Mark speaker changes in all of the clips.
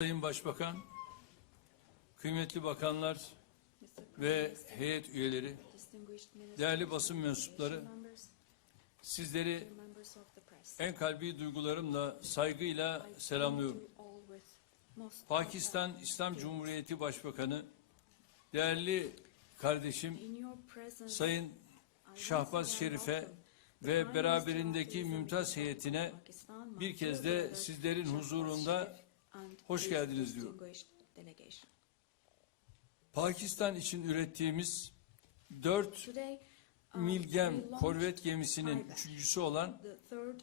Speaker 1: Sayın Başbakan, kıymetli bakanlar ve heyet üyeleri, değerli basın mensupları, sizleri en kalbi duygularımla, saygıyla selamlıyorum. Pakistan İslam Cumhuriyeti Başbakanı, değerli kardeşim Sayın Şahbaz Şerif'e ve beraberindeki mümtaz heyetine bir kez de sizlerin huzurunda hoş geldiniz diyorum. Pakistan için ürettiğimiz 4 Milgem korvet gemisinin üçüncüsü olan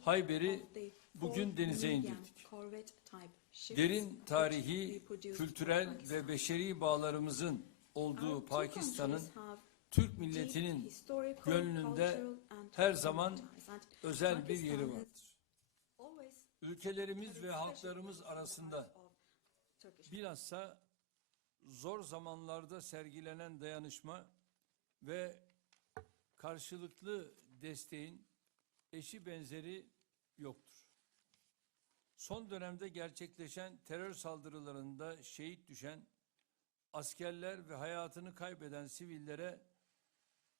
Speaker 1: Hayber'i bugün denize indirdik. Derin tarihi, kültürel ve beşeri bağlarımızın olduğu Pakistan'ın Türk milletinin gönlünde her zaman özel bir yeri vardır. Ülkelerimiz ve halklarımız arasında bilhassa zor zamanlarda sergilenen dayanışma ve karşılıklı desteğin eşi benzeri yoktur. Son dönemde gerçekleşen terör saldırılarında şehit düşen askerler ve hayatını kaybeden sivillere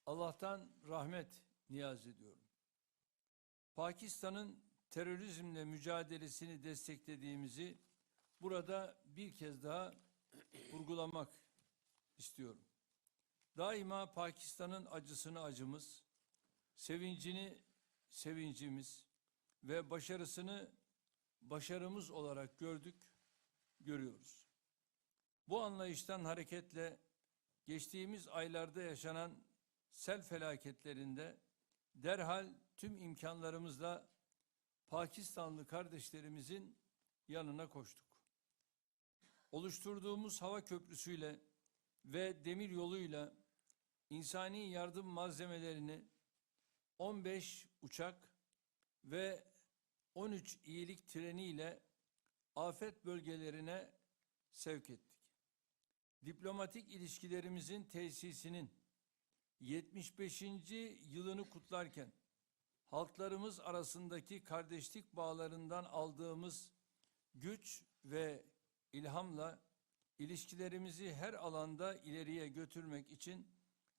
Speaker 1: Allah'tan rahmet niyaz ediyorum. Pakistan'ın terörizmle mücadelesini desteklediğimizi burada bir kez daha vurgulamak istiyorum. Daima Pakistan'ın acısını acımız, sevincini sevincimiz ve başarısını başarımız olarak gördük, görüyoruz. Bu anlayıştan hareketle geçtiğimiz aylarda yaşanan sel felaketlerinde derhal tüm imkanlarımızla Pakistanlı kardeşlerimizin yanına koştuk. Oluşturduğumuz hava köprüsüyle ve demir yoluyla insani yardım malzemelerini 15 uçak ve 13 iyilik treniyle afet bölgelerine sevk ettik. Diplomatik ilişkilerimizin tesisinin 75. yılını kutlarken halklarımız arasındaki kardeşlik bağlarından aldığımız güç ve ilhamla ilişkilerimizi her alanda ileriye götürmek için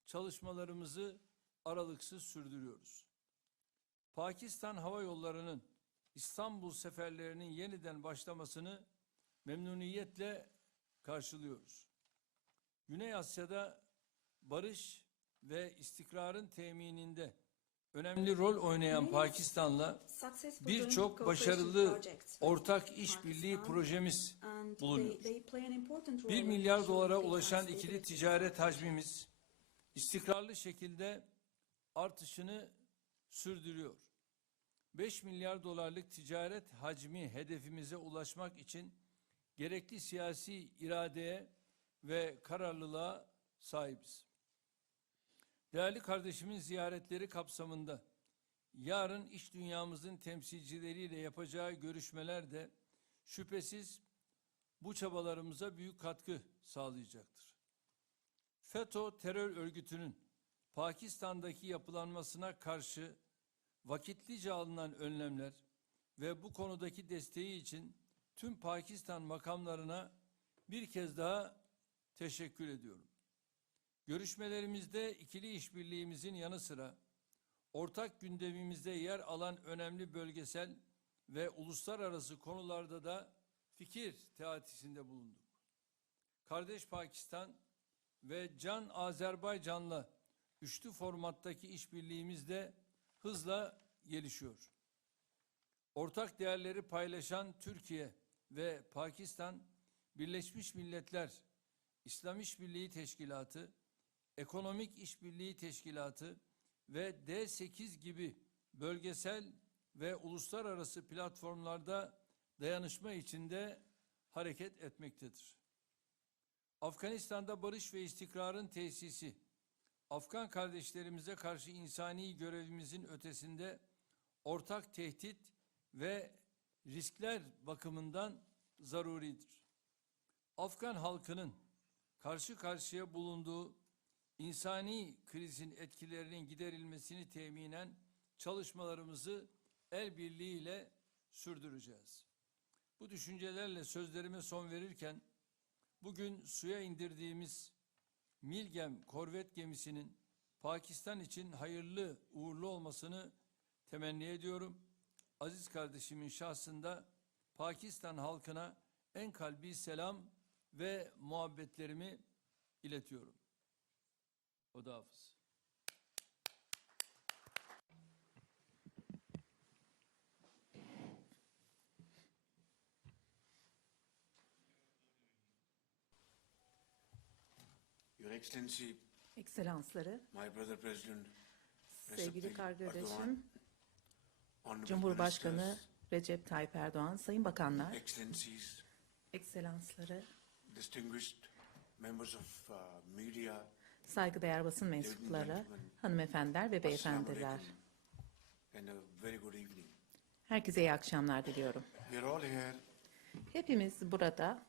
Speaker 1: çalışmalarımızı aralıksız sürdürüyoruz. Pakistan Hava Yolları'nın İstanbul seferlerinin yeniden başlamasını memnuniyetle karşılıyoruz. Güney Asya'da barış ve istikrarın temininde önemli rol oynayan Pakistan'la birçok başarılı ortak işbirliği projemiz bulunuyor. 1 milyar dolara ulaşan ikili ticaret hacmimiz istikrarlı şekilde artışını sürdürüyor. 5 milyar dolarlık ticaret hacmi hedefimize ulaşmak için gerekli siyasi iradeye ve kararlılığa sahibiz. Değerli kardeşimin ziyaretleri kapsamında yarın iş dünyamızın temsilcileriyle yapacağı görüşmeler de şüphesiz bu çabalarımıza büyük katkı sağlayacaktır. FETÖ terör örgütünün Pakistan'daki yapılanmasına karşı vakitlice alınan önlemler ve bu konudaki desteği için tüm Pakistan makamlarına bir kez daha teşekkür ediyorum. Görüşmelerimizde ikili işbirliğimizin yanı sıra ortak gündemimizde yer alan önemli bölgesel ve uluslararası konularda da fikir teatisinde bulunduk. Kardeş Pakistan ve Can Azerbaycan'la üçlü formattaki işbirliğimiz de hızla gelişiyor. Ortak değerleri paylaşan Türkiye ve Pakistan, Birleşmiş Milletler, İslam İşbirliği Teşkilatı, Ekonomik İşbirliği Teşkilatı ve D8 gibi bölgesel ve uluslararası platformlarda dayanışma içinde hareket etmektedir. Afganistan'da barış ve istikrarın tesisi, Afgan kardeşlerimize karşı insani görevimizin ötesinde ortak tehdit ve riskler bakımından zaruridir. Afgan halkının karşı karşıya bulunduğu insani krizin etkilerinin giderilmesini teminen çalışmalarımızı el birliğiyle sürdüreceğiz. Bu düşüncelerle sözlerime son verirken bugün suya indirdiğimiz Milgem korvet gemisinin Pakistan için hayırlı uğurlu olmasını temenni ediyorum. Aziz kardeşimin şahsında Pakistan halkına en kalbi selam ve muhabbetlerimi iletiyorum. Oda hafız.
Speaker 2: Your Excellency,
Speaker 3: Ekselansları,
Speaker 2: my brother President, Recep
Speaker 3: sevgili kardeşim,
Speaker 2: Honorable
Speaker 3: Cumhurbaşkanı
Speaker 2: Ministers,
Speaker 3: Recep Tayyip Erdoğan, Sayın Bakanlar,
Speaker 2: Excellencies,
Speaker 3: Ekselansları,
Speaker 2: distinguished members of uh, media,
Speaker 3: saygıdeğer basın mensupları, hanımefendiler ve beyefendiler. Herkese iyi akşamlar diliyorum. Hepimiz burada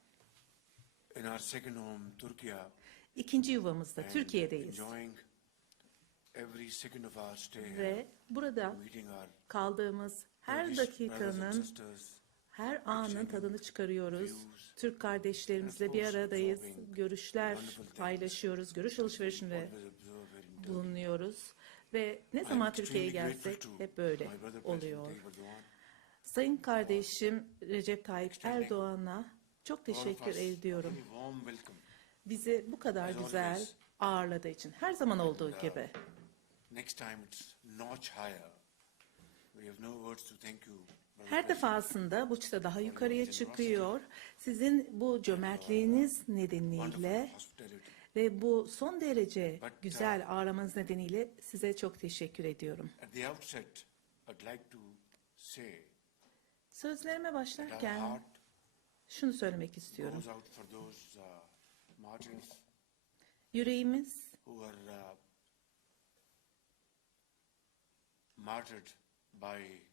Speaker 3: ikinci yuvamızda, Türkiye'deyiz. Ve burada kaldığımız her dakikanın, her anın tadını çıkarıyoruz. Türk kardeşlerimizle bir aradayız, görüşler paylaşıyoruz, görüş alışverişinde bulunuyoruz. Ve ne zaman Türkiye'ye gelsek hep böyle oluyor. Sayın kardeşim Recep Tayyip Erdoğan'a çok teşekkür ediyorum. Bizi bu kadar güzel ağırladığı için. Her zaman olduğu gibi.
Speaker 2: Next time it's notch higher. We have no words to thank you.
Speaker 3: Her defasında bu çıta daha yukarıya çıkıyor. Sizin bu cömertliğiniz nedeniyle ve bu son derece güzel ağırlamanız nedeniyle size çok teşekkür ediyorum. Sözlerime başlarken şunu söylemek istiyorum.
Speaker 2: uh,
Speaker 3: Yüreğimiz
Speaker 2: uh, martyred by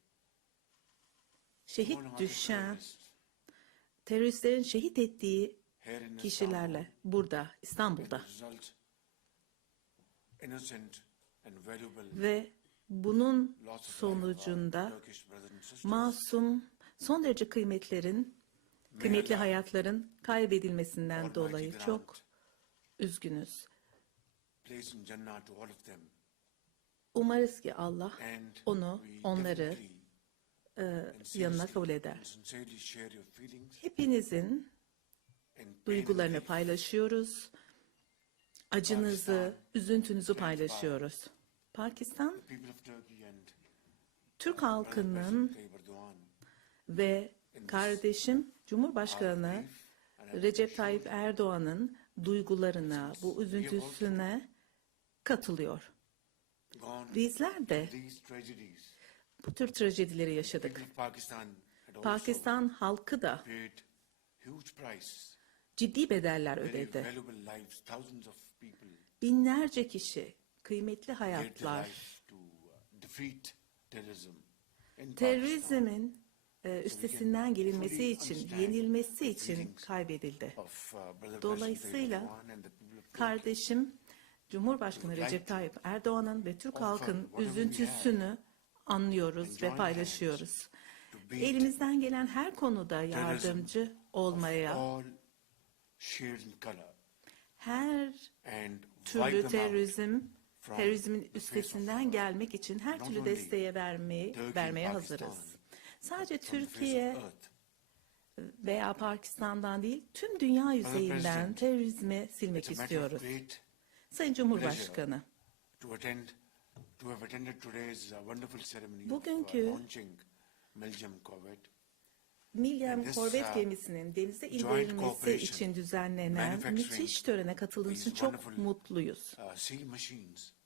Speaker 3: şehit düşen teröristlerin şehit ettiği kişilerle burada İstanbul'da. ve bunun sonucunda masum son derece kıymetlerin kıymetli hayatların kaybedilmesinden dolayı çok üzgünüz. Umarız ki Allah onu, onları e, yanına kabul eder. Hepinizin duygularını paylaşıyoruz. Acınızı, üzüntünüzü paylaşıyoruz. Pakistan, Türk halkının ve kardeşim Cumhurbaşkanı Recep Tayyip Erdoğan'ın duygularına, bu üzüntüsüne katılıyor. Bizler de. Bu tür trajedileri yaşadık.
Speaker 2: Pakistan
Speaker 3: halkı da ciddi bedeller ödedi. Binlerce kişi, kıymetli hayatlar,
Speaker 2: uh,
Speaker 3: terörizmin e, üstesinden gelinmesi için, yenilmesi için kaybedildi.
Speaker 2: Uh,
Speaker 3: Dolayısıyla. Kardeşim Cumhurbaşkanı Recep Tayyip Erdoğan'ın ve Türk halkın üzüntüsünü anlıyoruz ve paylaşıyoruz. Elimizden gelen her konuda yardımcı olmaya, her türlü terörizm, terörizmin üstesinden gelmek için her türlü desteğe vermeyi, vermeye hazırız. Sadece Türkiye veya Pakistan'dan değil, tüm dünya yüzeyinden terörizmi silmek istiyoruz. Sayın Cumhurbaşkanı,
Speaker 2: to have attended today's uh, wonderful ceremony
Speaker 3: Bugünkü-
Speaker 2: of uh, launching Milgem Corvette. This,
Speaker 3: korvet
Speaker 2: uh,
Speaker 3: gemisinin denize indirilmesi için düzenlenen müthiş törene katıldığınız için çok mutluyuz.
Speaker 2: Uh,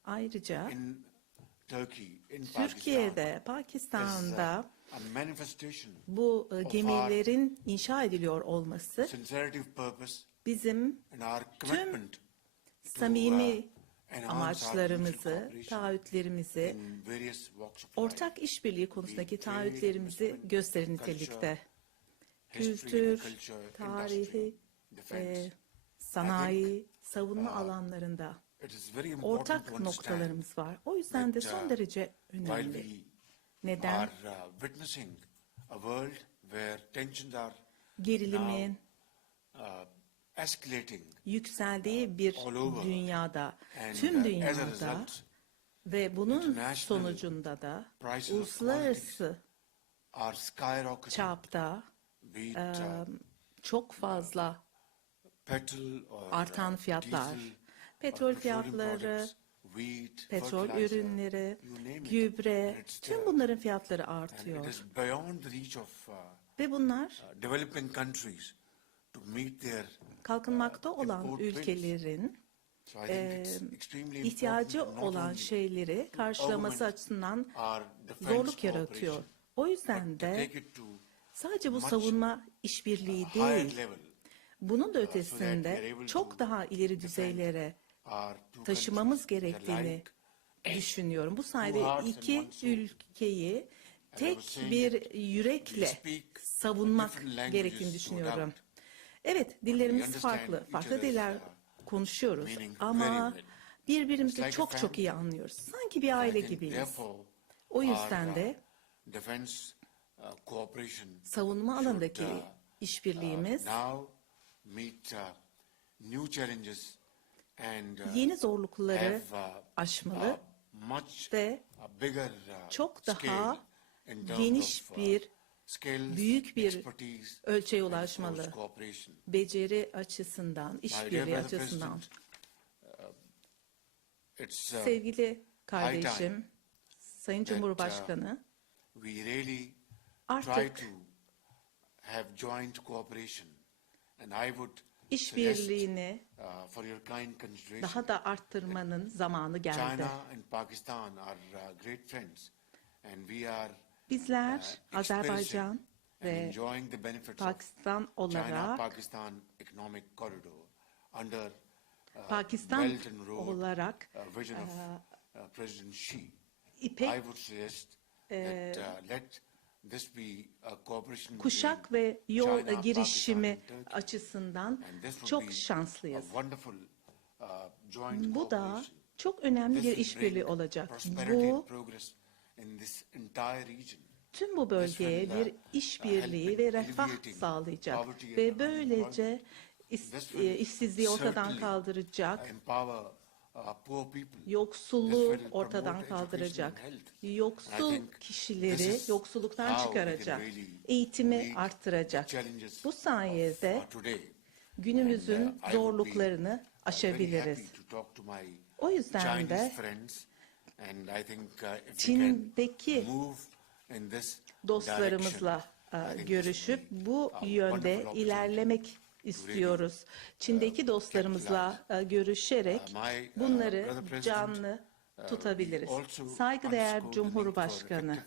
Speaker 3: Ayrıca Türkiye'de,
Speaker 2: is, uh,
Speaker 3: Pakistan'da bu gemilerin inşa ediliyor olması bizim
Speaker 2: to,
Speaker 3: samimi
Speaker 2: uh,
Speaker 3: amaçlarımızı, taahhütlerimizi, ortak işbirliği konusundaki taahhütlerimizi gösterir nitelikte. Kültür, tarihi, e, sanayi, savunma alanlarında ortak noktalarımız var. O yüzden de son
Speaker 2: uh,
Speaker 3: derece önemli. Neden?
Speaker 2: uh,
Speaker 3: gerilimin
Speaker 2: uh,
Speaker 3: yükseldiği bir dünyada, tüm
Speaker 2: uh,
Speaker 3: dünyada ve bunun sonucunda da uluslararası çapta
Speaker 2: uh,
Speaker 3: çok fazla
Speaker 2: or
Speaker 3: artan
Speaker 2: uh,
Speaker 3: fiyatlar, petrol fiyatları, petrol ürünleri, gübre, tüm bunların fiyatları artıyor.
Speaker 2: uh,
Speaker 3: Ve bunlar kalkınmakta
Speaker 2: uh,
Speaker 3: olan ülkelerin ihtiyacı olan şeyleri karşılaması açısından zorluk yaratıyor. O yüzden de sadece bu savunma işbirliği değil, bunun da
Speaker 2: are
Speaker 3: ötesinde çok daha ileri düzeylere taşımamız gerektiğini düşünüyorum. Bu sayede iki ülkeyi tek bir yürekle savunmak gerektiğini düşünüyorum. Evet, dillerimiz farklı, farklı diller
Speaker 2: uh,
Speaker 3: konuşuyoruz ama birbirimizi çok çok iyi anlıyoruz. Sanki bir aile gibiyiz. O yüzden
Speaker 2: our,
Speaker 3: de
Speaker 2: uh, uh,
Speaker 3: savunma alanındaki
Speaker 2: uh,
Speaker 3: işbirliğimiz
Speaker 2: uh, uh, uh,
Speaker 3: yeni zorlukları
Speaker 2: uh,
Speaker 3: aşmalı
Speaker 2: uh,
Speaker 3: ve
Speaker 2: uh, uh,
Speaker 3: çok daha geniş
Speaker 2: uh,
Speaker 3: bir, büyük bir
Speaker 2: and
Speaker 3: ulaşmalı. beceri açısından, işbirliği açısından.
Speaker 2: Uh, uh,
Speaker 3: Sevgili kardeşim, Sayın
Speaker 2: uh,
Speaker 3: Cumhurbaşkanı, artık işbirliğini daha da arttırmanın zamanı geldi.
Speaker 2: China and Pakistan are great friends and we are
Speaker 3: Bizler
Speaker 2: uh,
Speaker 3: Azerbaycan ve Pakistan olarak
Speaker 2: uh,
Speaker 3: Pakistan
Speaker 2: Road
Speaker 3: olarak
Speaker 2: uh, uh,
Speaker 3: İpek
Speaker 2: uh, cooperation
Speaker 3: kuşak ve yol girişimi açısından çok şanslıyız.
Speaker 2: uh,
Speaker 3: Bu da çok önemli bir işbirliği olacak. Bu
Speaker 2: and progress in this entire region.
Speaker 3: tüm bu bölgeye bir işbirliği ve refah sağlayacak ve böylece e, işsizliği ortadan kaldıracak,
Speaker 2: uh,
Speaker 3: yoksulluğu ortadan kaldıracak, yoksul kişileri yoksulluktan çıkaracak, eğitimi arttıracak. Bu sayede
Speaker 2: uh,
Speaker 3: günümüzün
Speaker 2: uh,
Speaker 3: zorluklarını aşabiliriz. O yüzden de
Speaker 2: uh,
Speaker 3: Çin'deki dostlarımızla e, görüşüp bu yönde ilerlemek istiyoruz. Çin'deki dostlarımızla e, görüşerek
Speaker 2: Uh, uh,
Speaker 3: bunları canlı
Speaker 2: uh,
Speaker 3: tutabiliriz. Saygıdeğer Cumhurbaşkanı,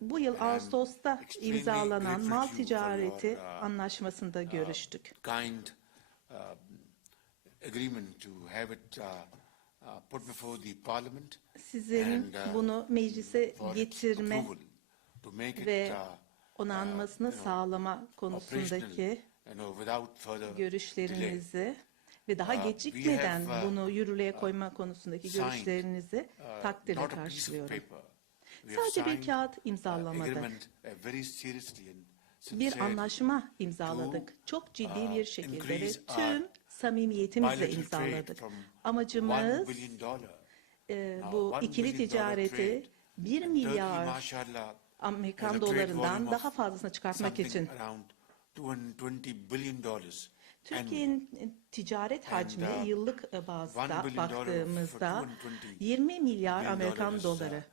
Speaker 3: bu yıl Ağustos'ta imzalanan mal ticareti
Speaker 2: uh,
Speaker 3: anlaşmasında görüştük.
Speaker 2: Kind uh, agreement to have it uh, uh, put before the parliament
Speaker 3: Sizin
Speaker 2: and, uh,
Speaker 3: bunu meclise getirme ve
Speaker 2: uh,
Speaker 3: onanmasını
Speaker 2: know,
Speaker 3: sağlama konusundaki görüşlerinizi ve daha
Speaker 2: Uh,
Speaker 3: gecikmeden
Speaker 2: uh,
Speaker 3: bunu yürürlüğe koyma konusundaki görüşlerinizi
Speaker 2: Uh,
Speaker 3: takdirle karşılıyorum. Sadece bir kağıt
Speaker 2: uh,
Speaker 3: imzalamadık. Bir
Speaker 2: sincerely
Speaker 3: anlaşma imzaladık. Çok ciddi bir şekilde ve tüm samimiyetimizle imzaladık. Amacımız e, bu ikili ticareti
Speaker 2: trade,
Speaker 3: 1
Speaker 2: Turkey,
Speaker 3: milyar Amerikan dolarından daha fazlasına çıkartmak için.
Speaker 2: around 220 billion dollars. And
Speaker 3: Türkiye'nin ticaret hacmi
Speaker 2: uh,
Speaker 3: yıllık e, bazda baktığımızda
Speaker 2: for 220
Speaker 3: 20 milyar Amerikan
Speaker 2: uh,
Speaker 3: doları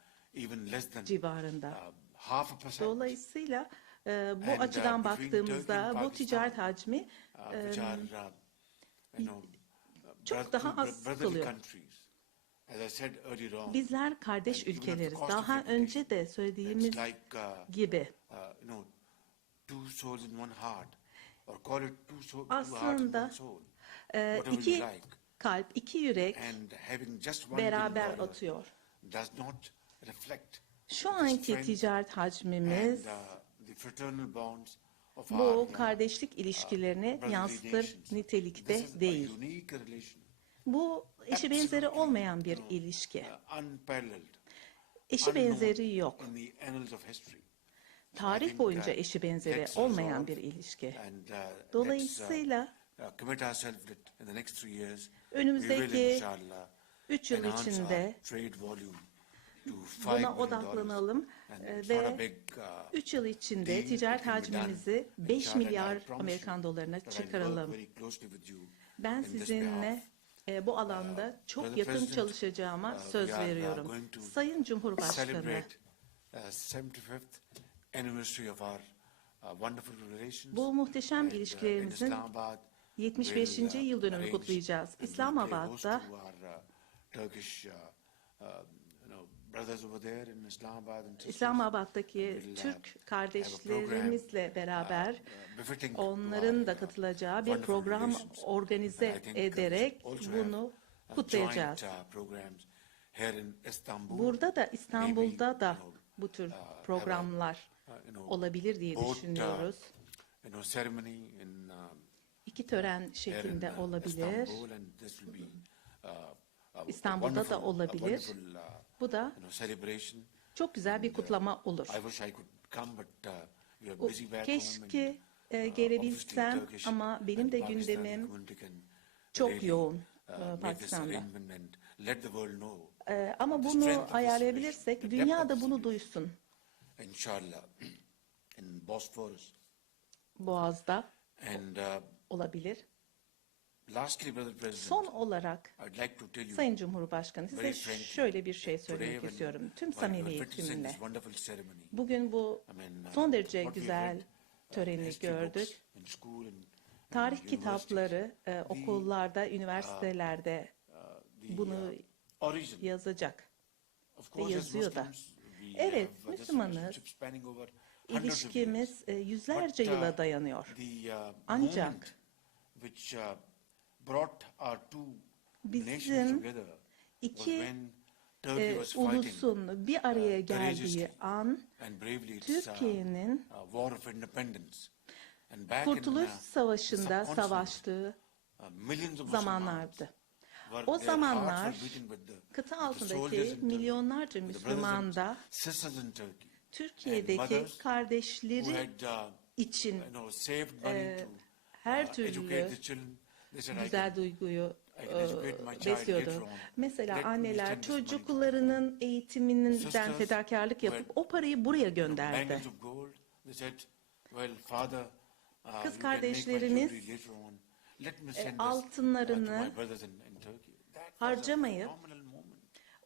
Speaker 3: civarında.
Speaker 2: uh.
Speaker 3: Dolayısıyla e, bu
Speaker 2: And, uh,
Speaker 3: açıdan
Speaker 2: Turkey
Speaker 3: baktığımızda
Speaker 2: and
Speaker 3: bu ticaret hacmi
Speaker 2: uh, which are, uh, you know, uh,
Speaker 3: çok daha az kalıyor. bizler kardeş ülkeleriz. Daha önce de söylediğimiz
Speaker 2: like uh,
Speaker 3: gibi
Speaker 2: uh, you know, two souls in one heart, or call it two, soul, two hearts in
Speaker 3: Aslında,
Speaker 2: one soul,
Speaker 3: e,
Speaker 2: whatever
Speaker 3: iki
Speaker 2: like.
Speaker 3: kalp, iki yürek beraber atıyor.
Speaker 2: does not reflect
Speaker 3: Şu anki ticaret hacmimiz
Speaker 2: and, uh,
Speaker 3: bu
Speaker 2: uh,
Speaker 3: kardeşlik ilişkilerini
Speaker 2: brotherly
Speaker 3: yansıtır nitelikte değil. Bu eşi benzeri olmayan bir ilişki.
Speaker 2: uh,
Speaker 3: Eşi benzeri yok. Tarih boyunca
Speaker 2: uh,
Speaker 3: eşi benzeri olmayan bir ilişki.
Speaker 2: Uh,
Speaker 3: Dolayısıyla
Speaker 2: uh, uh,
Speaker 3: önümüzdeki
Speaker 2: inshallah
Speaker 3: 3 yıl içinde buna odaklanalım e,
Speaker 2: a
Speaker 3: ve
Speaker 2: big, uh,
Speaker 3: 3 yıl içinde ticaret hacmimizi 5
Speaker 2: Inshallah, and I
Speaker 3: milyar Amerikan dolarına çıkaralım. Ben sizinle e, bu alanda çok yakın çalışacağıma
Speaker 2: uh,
Speaker 3: söz
Speaker 2: uh,
Speaker 3: veriyorum. Sayın Cumhurbaşkanı,
Speaker 2: celebrate uh, 75th anniversary of our uh, wonderful relations.
Speaker 3: bu muhteşem
Speaker 2: uh,
Speaker 3: ilişkilerimizin
Speaker 2: Islamabad,
Speaker 3: 75.
Speaker 2: we'll, uh,
Speaker 3: yıl dönümü
Speaker 2: arrange
Speaker 3: kutlayacağız. İslamabad'da İslamabad'daki
Speaker 2: uh,
Speaker 3: Türk kardeşlerimizle
Speaker 2: program,
Speaker 3: beraber
Speaker 2: uh,
Speaker 3: onların da
Speaker 2: uh,
Speaker 3: katılacağı bir program organize
Speaker 2: uh,
Speaker 3: ederek bunu
Speaker 2: uh,
Speaker 3: kutlayacağız.
Speaker 2: uh.
Speaker 3: Burada da İstanbul'da da bu tür
Speaker 2: uh,
Speaker 3: programlar
Speaker 2: uh,
Speaker 3: olabilir diye
Speaker 2: uh,
Speaker 3: düşünüyoruz. İki tören şeklinde
Speaker 2: uh,
Speaker 3: olabilir.
Speaker 2: Uh,
Speaker 3: İstanbul'da da olabilir.
Speaker 2: Uh,
Speaker 3: Bu da çok güzel bir kutlama olur.
Speaker 2: Uh,
Speaker 3: Keşke e,
Speaker 2: uh,
Speaker 3: gelebilsem ama benim de gündemim çok yoğun,
Speaker 2: uh,
Speaker 3: e, Pakistan'da. E, ama bunu ayarlayabilirsek dünya da bunu duysun.
Speaker 2: inshallah, in Bosphorus.
Speaker 3: Boğaz'da
Speaker 2: uh,
Speaker 3: olabilir.
Speaker 2: Lastly, Brother President,
Speaker 3: Son olarak Sayın Cumhurbaşkanı size şöyle bir şey söylemek istiyorum. Tüm samimiyetimle. Bugün bu
Speaker 2: uh,
Speaker 3: son derece güzel
Speaker 2: uh,
Speaker 3: töreni gördük. Tarih kitapları e, okullarda, üniversitelerde
Speaker 2: uh, the,
Speaker 3: bunu yazacak.
Speaker 2: As
Speaker 3: yazıyor da. Evet, Müslümanız. İlişkimiz e, yüzlerce yıla dayanıyor. Ancak Bizim
Speaker 2: nations together was
Speaker 3: iki e, ulusun bir araya
Speaker 2: uh,
Speaker 3: geldiği
Speaker 2: courageously
Speaker 3: an
Speaker 2: uh,
Speaker 3: Türkiye'nin
Speaker 2: uh,
Speaker 3: Kurtuluş Savaşı'nda savaştığı zamanlardı. O zamanlar Kıta altındaki milyonlarca Müslüman da Türkiye'deki kardeşleri için e, her türlü güzel duyguyu e, besliyordu. Mesela anneler çocuklarının eğitiminden fedakarlık yapıp o parayı buraya gönderdi.
Speaker 2: uh,
Speaker 3: Kız
Speaker 2: me
Speaker 3: e, altınlarını harcamayıp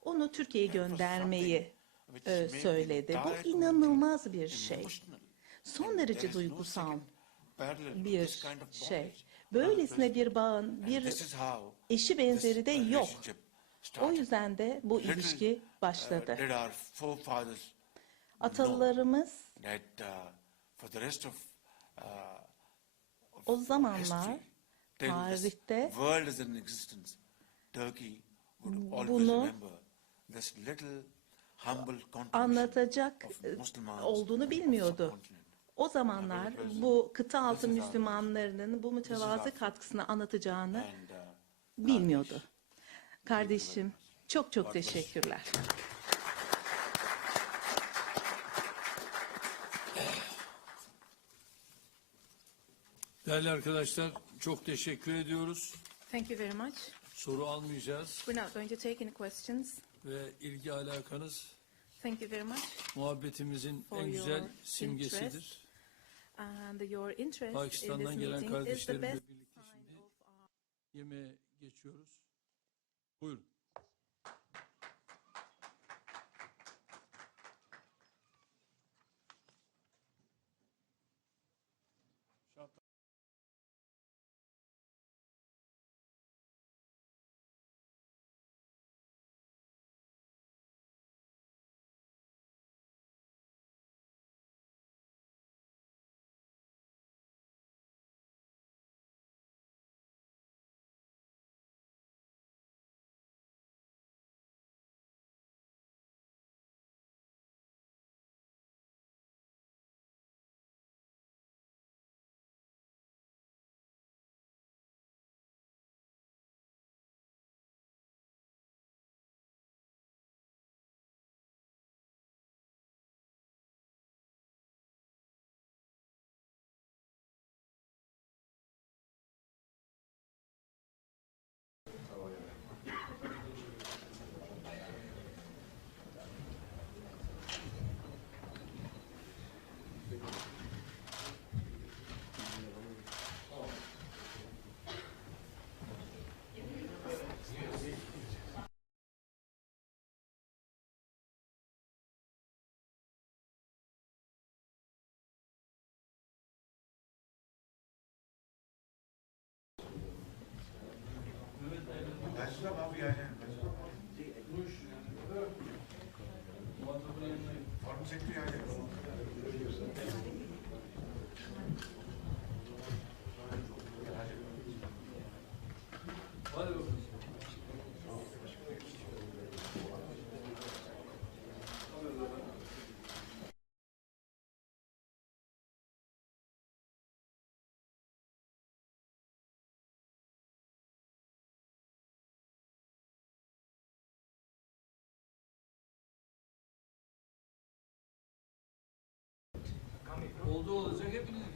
Speaker 3: onu Türkiye'ye göndermeyi e, söyledi. Bu inanılmaz bir şey. Son derece duygusal bir şey. Böylesine bir bağın, bir eşi benzeri de yok. O yüzden de bu ilişki
Speaker 2: uh,
Speaker 3: başladı. Atalarımız
Speaker 2: uh, uh,
Speaker 3: o zamanlar tarihte bunu anlatacak e, olduğunu bilmiyordu. O zamanlar bu kıta altı Müslümanlarının bu mütevazı katkısını anlatacağını
Speaker 2: uh,
Speaker 3: bilmiyordu. Kardeşim çok çok teşekkürler.
Speaker 1: Değerli arkadaşlar çok teşekkür ediyoruz.
Speaker 3: Thank you very much.
Speaker 1: Soru almayacağız
Speaker 3: We're not going to take any questions.
Speaker 1: ve ilgi alakanız
Speaker 3: Thank you very much.
Speaker 1: muhabbetimizin
Speaker 3: For
Speaker 1: en güzel simgesidir.
Speaker 3: interest. And your interest in this
Speaker 1: Pakistan'dan gelen
Speaker 3: meeting is the
Speaker 1: kardeşlerimle
Speaker 3: best
Speaker 1: birlikte şimdi
Speaker 3: of our
Speaker 1: yemeğe geçiyoruz. Buyurun. Oldu olacak. Hepiniz